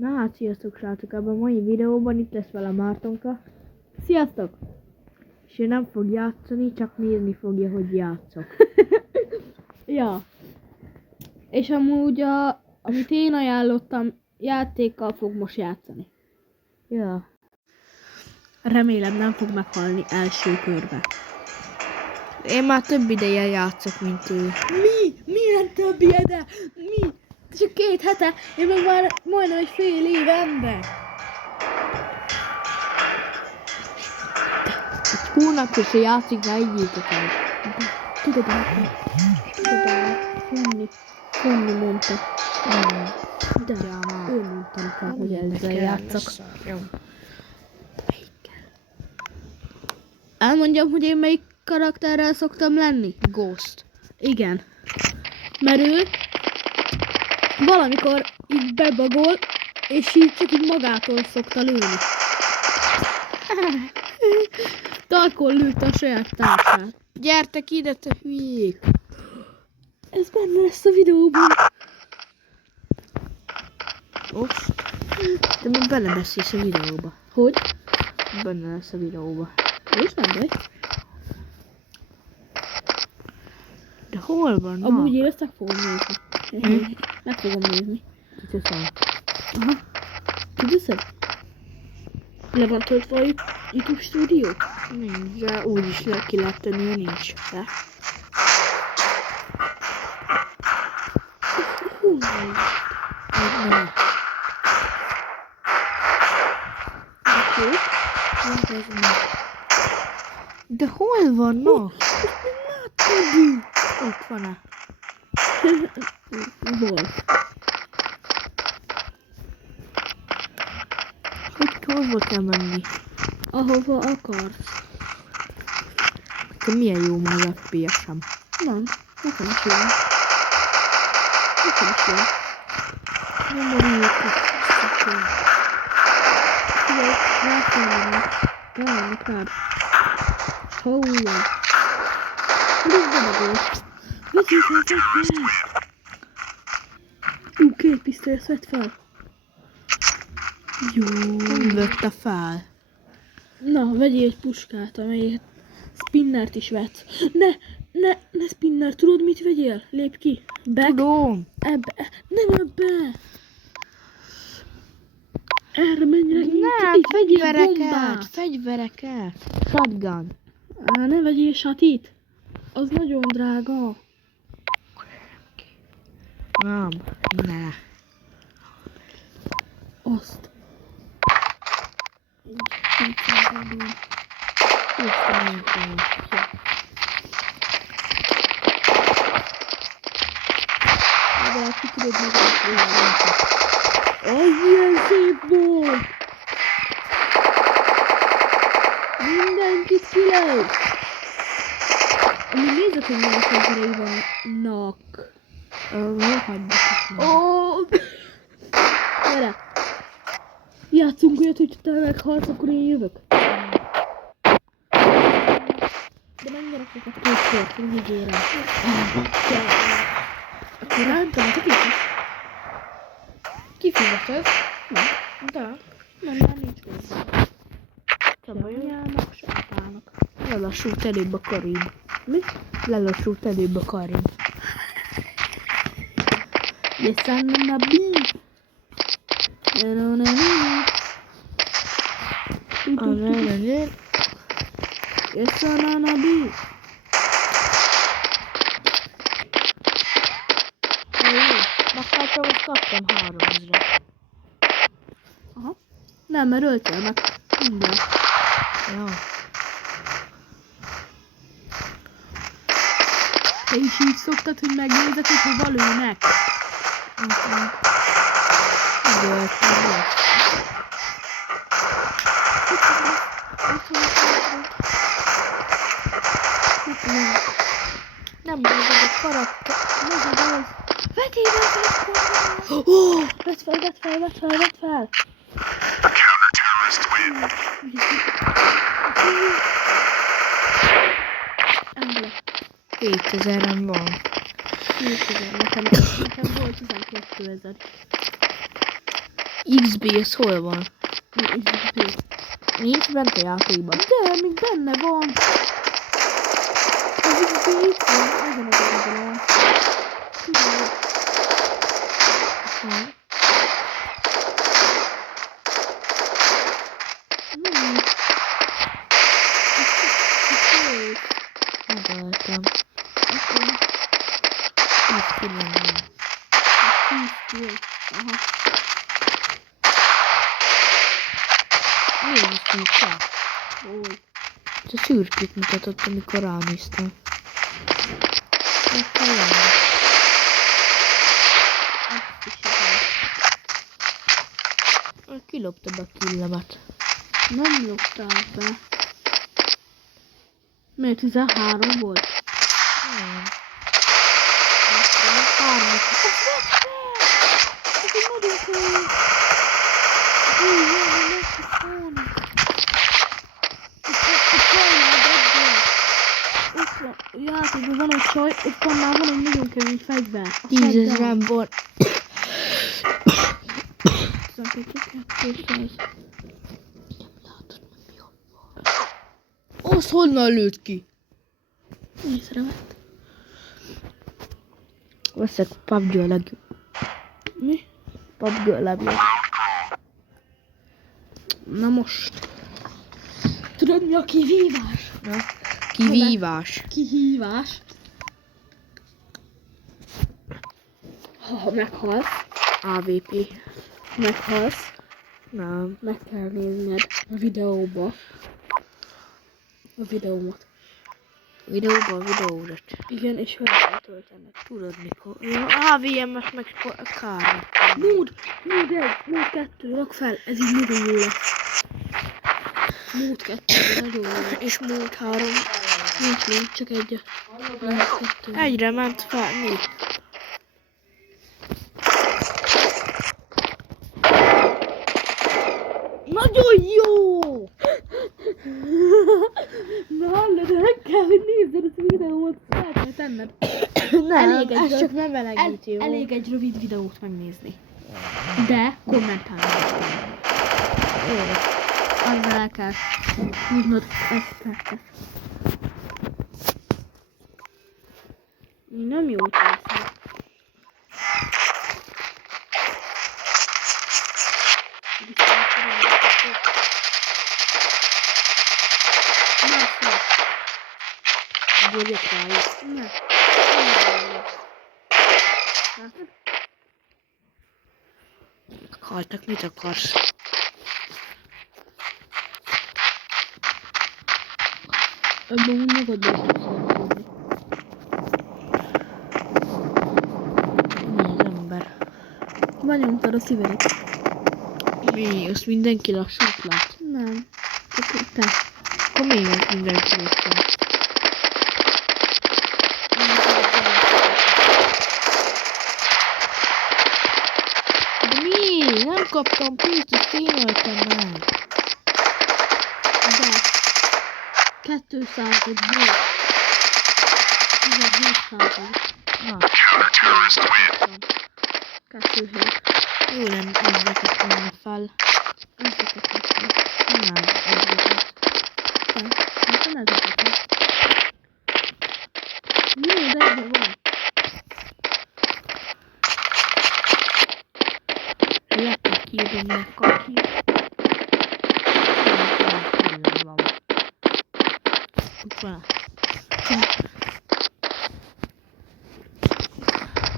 Na hát, sziasztok srácok, ebben a mai videóban itt lesz vele Mártonka. Sziasztok! És ő nem fog játszani, csak nézni fogja, hogy játszok. Ja. És amúgy amit én ajánlottam, játékkal fog most játszani. Ja. Remélem nem fog meghalni első körbe. Én már több ideje játszok, mint ő. Mi? Milyen több ideje? Mi? Csak 2 hete, én meg már majdnem egy fél éve ember. Egy hónapja se játszik, ne higgyétek el. Tudod, Fanni mondta. De ő mondta nekem, hogy ezzel játszok. Elmondjam, hogy én melyik karakterrel szoktam lenni? Ghost. Igen. Mert ő valamikor így bebagol, és így csak így magától szokta lőni. Tarkon lőtte a saját társát. Gyertek ide, te hülyék! Ez benne lesz a videóban. Ops. De már belebeszélsz a videóba. Hogy? Benne lesz a videóba. És nem baj. De hol van? Amúgy én ezt meg fogom nézni. Meg fogom nézni. Kiteszem. Aha. Kiteszed? Le van töltve a YouTube stúdió? Nincs, de úgyis ki lehet tenni, hogy nincs. De. De hol vannak? Ott van-e? Hol? Hova kell menni? Ahova akarsz. Te milyen jó már az FPS-em? Nem, nekem is jó. Nekem is jó. Nem van jó. Ráfoglalnak rád. Hol? Hogy ez bemagolsz? Mit hiszem, két pisztolyt vett fel. Jó. Nem vette fel. Na, vegyél egy puskát, amelyet spinnert is vett. Ne spinner, tudod mit vegyél? Lépj ki. Back. Tudom. Nem ebbe. Erre menj rá. Nem, itt vegyél bombát. Fegyvereket. Shotgun. Ne vegyél shotit. Az nagyon drága. Nem. Ne. Azt. Az ilyen szép volt! Mindenkit kilőtt! Amíg nézzük, hogy milyen fegyverei vannak. Miért hagyjuk? Gyere! Játszunk olyat, hogy te meghalsz, akkor én jövök. De menjenek a kétkört, hogy ígérem. Akkor rántam, te kicsit. Kifizeted? Nem. De. Nem, már nincs hozzá. Szabajanyának, sátának. Lelassult előbb a Karim. Mi? Lelassult előbb a Karim. Yes, I'm a bee. Yes, I'm a bee. Meghaltam, hogy kaptam 3000. Aha. Nem, mert öltél meg. Minden. Ja. Te is így szoktad, hogy megnézed, hogy hova lőnek? Nem ez a karakter. Nem az. Vegyél fel! Oh! Vedd fel! Ember. 2000-en van. 2000, nekem volt 12 000. XB, az hol van? Mi XP? Nincs bent a játékban. De, még benne van. Az XP itt van, ezen az oldalon. Tudod. Megaltam. Akkor 10 kiló van. 10 kill. Aha. Mi az a szürke? Ó, Ez a szürkét mutatott, amikor ránéztem. Akkor jön. azt is igen. Kilopta be a killemet. Nem loptál be. Mert 13 volt. Nem. Akkor 3. Ez egy nagyon kell. Jaj, meg is volna. Itt sajnál, de ott van, játékban van egy saj, ott van már van egy nagyon kemény fegyver. 10 000 van. 1200. Az honnan lőtt ki? Észrevett. Veszek PUBG a legjobb. Mi? PUBG a legjobb. Na most. Tudod mi a kihívás? Na, kivívás. Kihívás. Ha meghalsz, AVP. meghalsz, Nem. meg kell nézned a videóba. A videómat. Videózat. Igen, és fel kell töltened. Tudod mikor? Ja, AVM-es meg kár. Mód 2, rak fel, ez így nagyon jó lesz. Mód 2, nagyon jó lesz. És múlt 3. Nincs, csak egy. Mód 2. Egyre ment fel, mi? Nagyon jó! Na hallod, meg kell, hogy nézzed a videót, fel kell tenned. Nem, Elég egy ez csak nem melegíti, jó? elég egy rövid videót megnézni. De kommentálni. Jó. Azzal el kell húznod ezt percet. Nem jó teszem. Bogyok rájuk. Ne. Haltak, mit akarsz? Ebben úgy magadból sem szeretődni. Mi az ember? Benyomtad a szívedet. Mi? Azt mindenki lassút lát? Nem. Csak te. Akkor miért mindenki lassút? De mi? Nem kaptam pénzt, azt én öltem meg. De 200 volt. 17%. Na, 2 hét. jó lenne ezeket volna fel. Ezeket kaptam. Nem, ezeket. Nekem ezeket. Jó, de ebben van. Lehetne kiírni kaki. Ott van.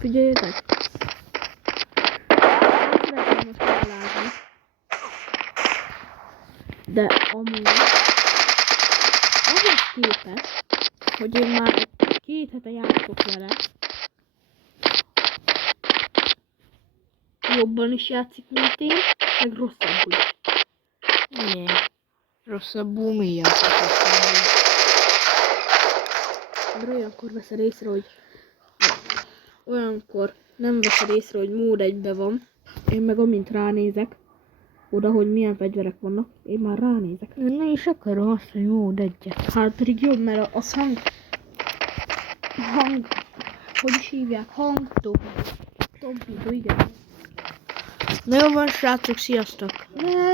Figyeljetek! Nem szeretném most megalázni. De amúgy ahhoz képest, hogy én már egy 2 hete játszok vele, jobban is játszik, mint én, meg rosszabbul. Miért? Rosszabbul miatt. Mert olyankor veszed észre, hogy olyankor nem veszed észre, hogy mód 1-ben van. Én meg amint ránézek, oda, hogy milyen fegyverek vannak, én már ránézek. Én ne is akarom azt, hogy mód egyet. Hát pedig jobb, mert az hang, hogy is hívják? Hangtompító, igen. Na jó van, srácok, sziasztok! Ne!